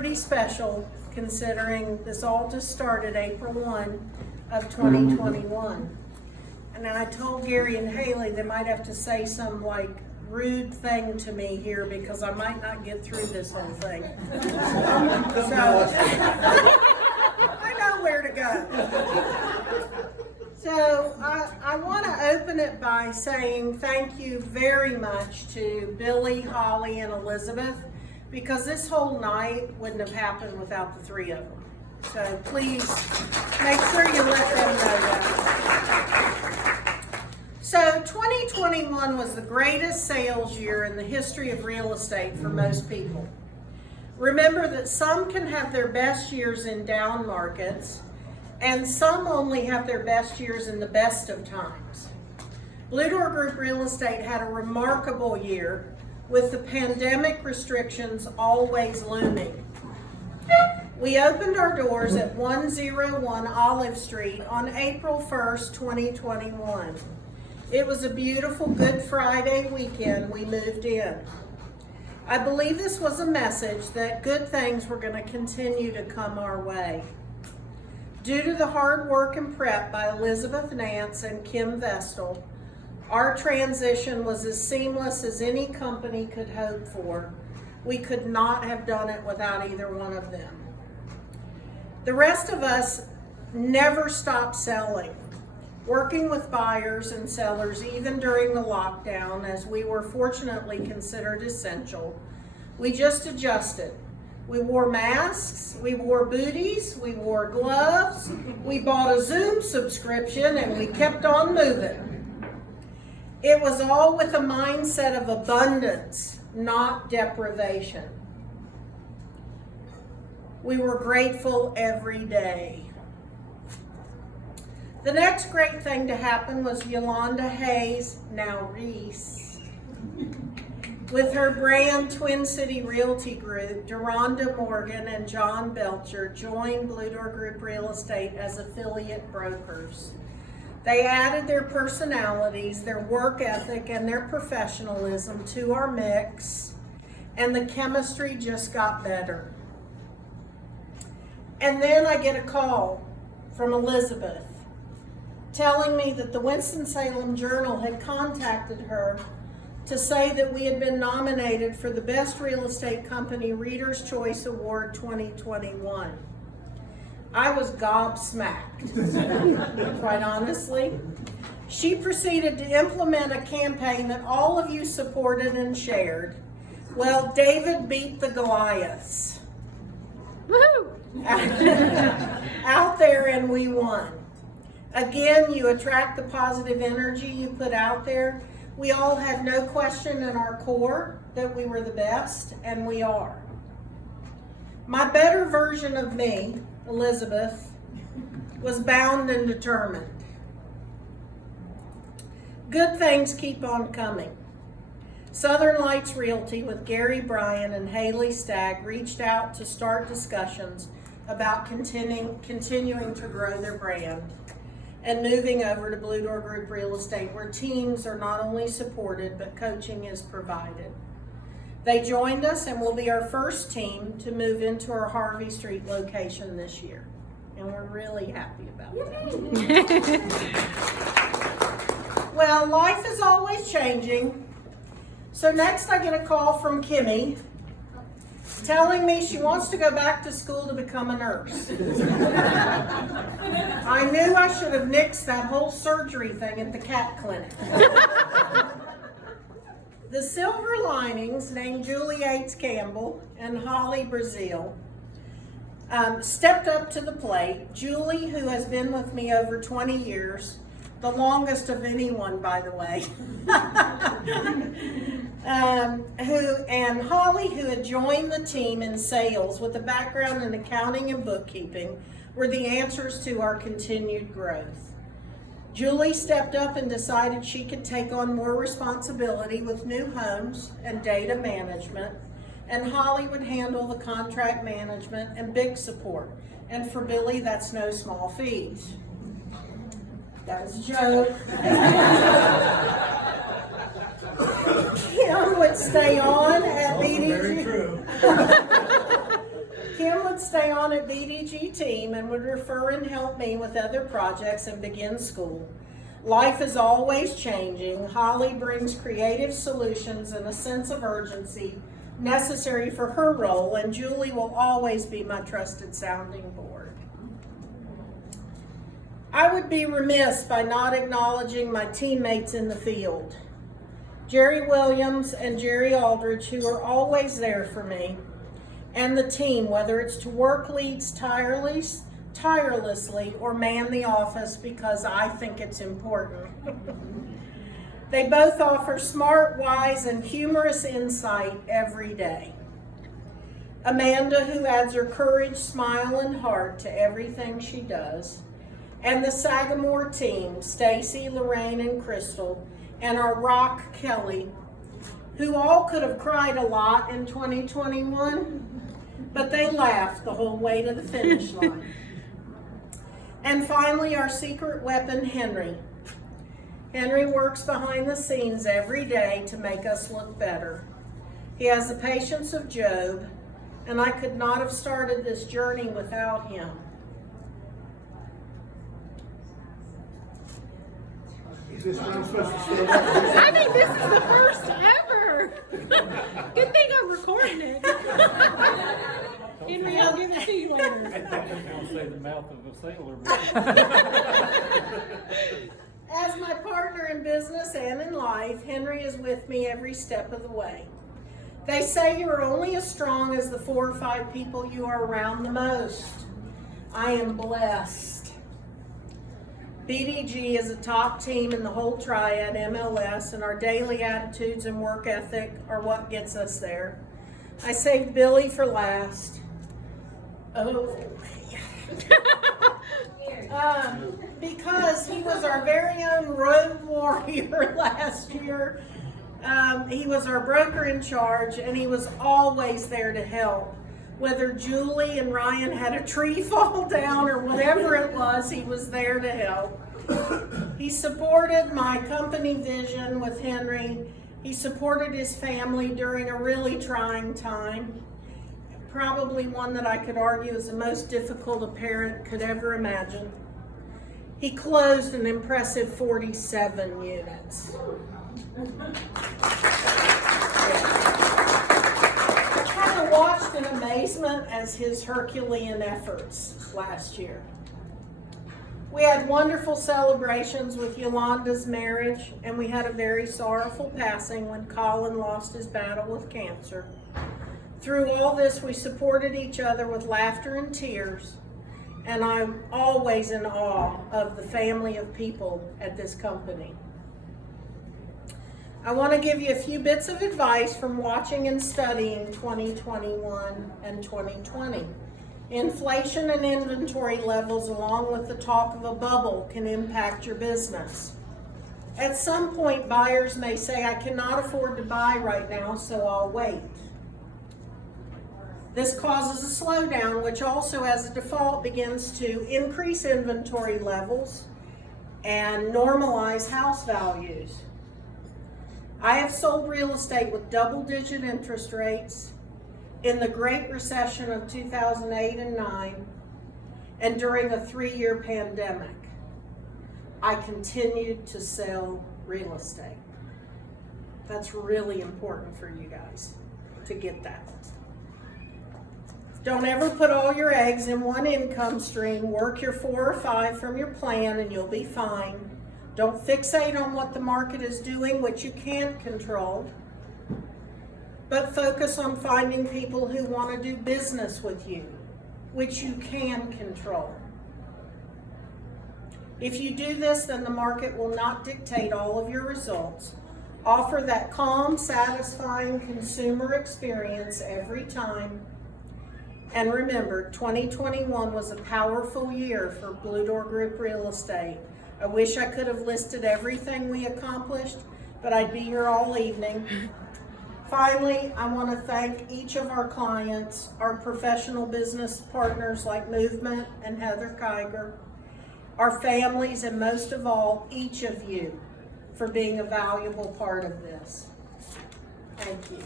pretty special considering this all just started April 1 of 2021. And I told Gary and Haley they might have to say some like rude thing to me here because I might not get through this whole thing. So I know where to go. So I want to open it by saying thank you very much to Billy, Holly, and Elizabeth, because this whole night wouldn't have happened without the three of them. So please make sure you let them know that. So 2021 was the greatest sales year in the history of real estate for most people. Remember that some can have their best years in down markets, and some only have their best years in the best of times. Blue Door Group Real Estate had a remarkable year with the pandemic restrictions always looming. We opened our doors at 101 Olive Street on April 1st, 2021. It was a beautiful Good Friday weekend we moved in. I believe this was a message that good things were going to continue to come our way. Due to the hard work and prep by Elizabeth Nance and Kim Vestal, our transition was as seamless as any company could hope for. We could not have done it without either one of them. The rest of us never stopped selling, working with buyers and sellers even during the lockdown, as we were fortunately considered essential. We just adjusted. We wore masks, we wore booties, we wore gloves, we bought a Zoom subscription, and we kept on moving. It was all with a mindset of abundance, not deprivation. We were grateful every day. The next great thing to happen was Yolanda Hayes, now Reese, with her brand Twin City Realty Group. Deronda Morgan and John Belcher joined Blue Door Group Real Estate as affiliate brokers. They added their personalities, their work ethic, and their professionalism to our mix, and the chemistry just got better. And then I get a call from Elizabeth telling me that the Winston-Salem Journal had contacted her to say that we had been nominated for the Best Real Estate Company Reader's Choice Award 2021. I was gobsmacked, quite honestly. She proceeded to implement a campaign that all of you supported and shared. Well, David beat the Goliaths. Woo! Out there, and we won. Again, you attract the positive energy you put out there. We all had no question in our core that we were the best, and we are. My better version of me, Elizabeth, was bound and determined. Good things keep on coming. Southern Lights Realty with Gary Bryan and Haley Stagg reached out to start discussions about continuing to grow their brand and moving over to Blue Door Group Real Estate, where teams are not only supported, but coaching is provided. They joined us and will be our first team to move into our Harvey Street location this year. And we're really happy about that. Well, life is always changing. So next I get a call from Kimmy telling me she wants to go back to school to become a nurse. I knew I should have nixed that whole surgery thing at the cat clinic. The silver linings, named Julie Yates Campbell and Holly Brazil, stepped up to the plate. Julie, who has been with me over 20 years, the longest of anyone, by the way, and Holly, who had joined the team in sales with a background in accounting and bookkeeping, were the answers to our continued growth. Julie stepped up and decided she could take on more responsibility with new homes and data management, and Holly would handle the contract management and big support. And for Billy, that's no small feat. That was a joke. Kim would stay on at BDG. would stay on at BDG team and would refer and help me with other projects and begin school. Life is always changing. Holly brings creative solutions and a sense of urgency necessary for her role, and Julie will always be my trusted sounding board. I would be remiss by not acknowledging my teammates in the field. Jerry Williams and Jerry Aldridge, who are always there for me, and the team, whether it's to work leads tirelessly or man the office because I think it's important. They both offer smart, wise, and humorous insight every day. Amanda, who adds her courage, smile, and heart to everything she does, and the Sagamore team, Stacy, Lorraine, and Crystal, and our rock, Kelly, who all could have cried a lot in 2021, but they laughed the whole way to the finish line. And finally, our secret weapon, Henry. Henry works behind the scenes every day to make us look better. He has the patience of Job, and I could not have started this journey without him. Is this when I'm supposed to stand up? I think this is the first ever. Good thing I'm recording it. Henry, I'll give it to you later. I'll say the mouth of a sailor. As my partner in business and in life, Henry is with me every step of the way. They say you are only as strong as the 4 or 5 people you are around the most. I am blessed. BDG is a top team in the whole triad MLS, and our daily attitudes and work ethic are what gets us there. I saved Billy for last. Oh, because he was our very own road warrior last year. He was our broker in charge, and he was always there to help. Whether Julie and Ryan had a tree fall down or whatever it was, he was there to help. He supported my company vision with Henry. He supported his family during a really trying time. Probably one that I could argue is the most difficult a parent could ever imagine. He closed an impressive 47 units. I kind of watched in amazement as his Herculean efforts last year. We had wonderful celebrations with Yolanda's marriage, and we had a very sorrowful passing when Colin lost his battle with cancer. Through all this, we supported each other with laughter and tears, and I'm always in awe of the family of people at this company. I want to give you a few bits of advice from watching and studying 2021 and 2020. Inflation and inventory levels, along with the talk of a bubble, can impact your business. At some point, buyers may say, I cannot afford to buy right now, so I'll wait. This causes a slowdown, which also as a default begins to increase inventory levels and normalize house values. I have sold real estate with double-digit interest rates in the Great Recession of 2008 and 9, and during a 3-year pandemic. I continued to sell real estate. That's really important for you guys to get that. Don't ever put all your eggs in one income stream. Work your 4 or 5 from your plan and you'll be fine. Don't fixate on what the market is doing, which you can't control, but focus on finding people who want to do business with you, which you can control. If you do this, then the market will not dictate all of your results. Offer that calm, satisfying consumer experience every time. And remember, 2021 was a powerful year for Blue Door Group Real Estate. I wish I could have listed everything we accomplished, but I'd be here all evening. Finally, I want to thank each of our clients, our professional business partners like Movement and Heather Kiger, our families, and most of all, each of you for being a valuable part of this. Thank you.